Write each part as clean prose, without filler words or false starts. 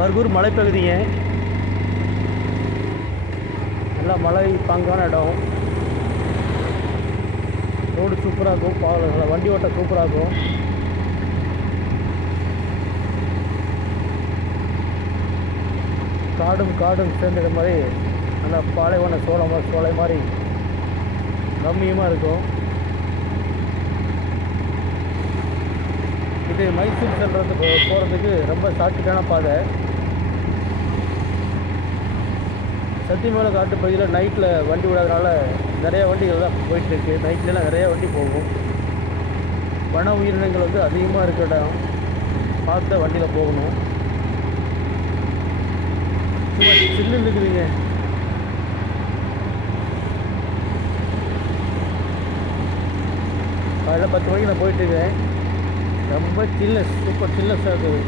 பர்கூர் மலைப்பகுதிங்க, நல்லா மலை பாங்கான இடம். ரோடு சூப்பராக இருக்கும், வண்டி ஓட்ட சூப்பராக இருக்கும். காடும் சேர்ந்துட மாதிரி நல்லா பாலைவன சோலை மாதிரி ரம்மியமாக இருக்கும். இது மைசூர் போகிறதுக்கு ரொம்ப ஷார்ட்கட்டான பாதை. சத்தியமலை காட்டு பகுதியில் நைட்டில் வண்டி விடாதனால நிறையா வண்டிகள் தான் போயிட்டுருக்கு. நைட்லலாம் நிறையா வண்டி போகும். வன உயிரினங்கள் வந்து அதிகமாக இருக்கிற இடம், பார்த்து வண்டியில் போகணும். சும்மா சில்லு இருக்குதுங்க. காலையில் 10 மணிக்கு நான் போயிட்டுருக்கேன். ரொம்ப சில்லஸ், சூப்பர் சில்லஸாக இருக்குது.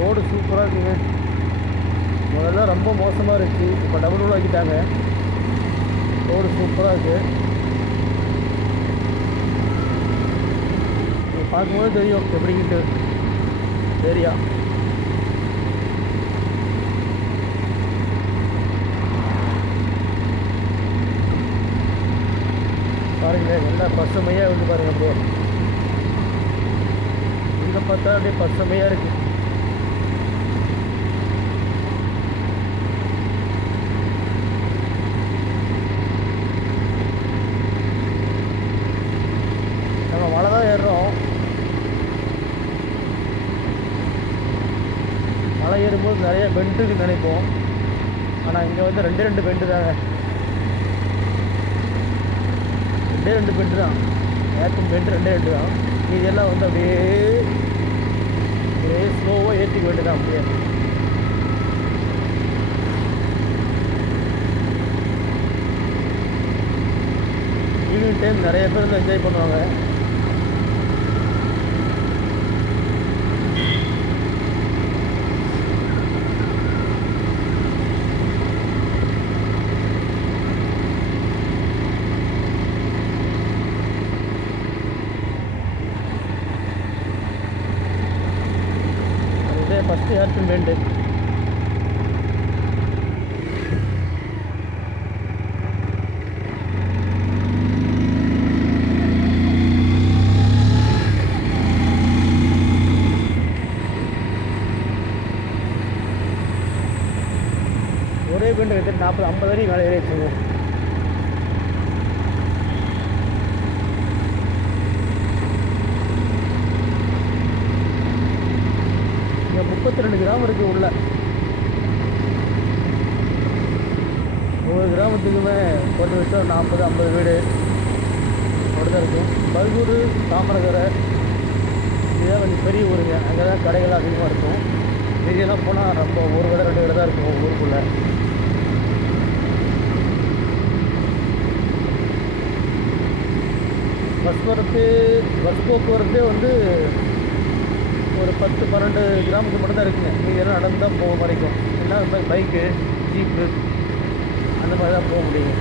ரோடு சூப்பராக இருக்குங்க. முதல்ல ரொம்ப மோசமாக இருந்துச்சு, இப்போ டபுள் ரோடு ஆக்கிட்டாங்க. ரோடு சூப்பராக இருக்குது. பார்க்கும்போது தெரியும் எப்படிங்கிட்டு ஏரியா. பாருங்களேன், நல்லா பசுமையாக வந்து பாருங்க. அப்படியே இங்கே பார்த்தா அப்படியே பசுமையாக இருக்குது. நம்ம மலை தான் ஏறுறோம். மலை ஏறும்போது நிறைய பெண்டுன்னு நினைப்போம், ஆனால் இங்கே வந்து ரெண்டு பெண்டு தாங்க. ரெண்டு பெண்டு தான், ஏற்றும் பெண்டு ரெண்டு தான். இதெல்லாம் வந்து அப்படியே ஸ்லோவாக ஏற்றிக்க வேண்டியதான். அப்படியே ஈவினிங் டைம் நிறைய பேர் வந்து என்ஜாய் பண்ணுவாங்க. First hairpin bend. ஒரே பெண்டு எடுத்து 40-50 அடி மேலே ஏறி வச்சுங்க. இங்கே 32 கிராமம் இருக்குது உள்ள. ஒவ்வொரு கிராமத்துக்குமே கொஞ்சம் வச்சோம் 40-50 வீடு அப்படிதான் இருக்கும். பர்கூர், தாமரகரை இதுதான் கொஞ்சம் பெரிய ஊருங்க. அங்கே தான் கடைகள் அதிகமாக இருக்கும். மீதியெல்லாம் போனால் ரொம்ப ஒரு கடை 2 கடை தான் இருக்கும் ஊருக்குள்ளே. பஸ் போக்குவரத்தே வந்து ஒரு 10-12 கிராமத்துக்கு மட்டும் தான் இருக்குங்க. இதெல்லாம் நடந்து தான் போக வரைக்கும். எல்லாம் இந்த மாதிரி பைக்கு, ஜீப்பு அந்த மாதிரி தான் போக முடியுங்க.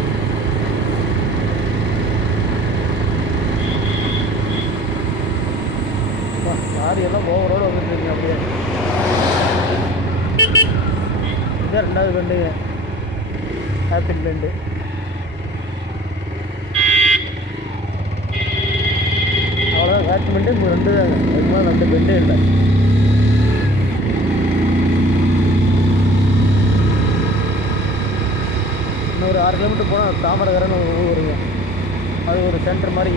லாரியெல்லாம் ஓவரோடு வந்துட்டுருக்குங்க. அப்படியே இதுதான் 2வது பெண்டுங்க, ஹேர்பின் பெண்டு. அவ்வளோதான், ஹேர்பின் பெண்டு 2 தாங்க. அதுக்கு மேலே 2 பெண்டே இல்லை. இன்னொரு 6 கிலோமீட்டர் போனால் தாமரகரைன்னு ஒரு ஊர் வருங்க. அது ஒரு சென்டர் மாதிரி.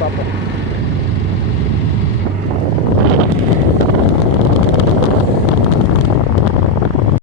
பார்ப்போம்.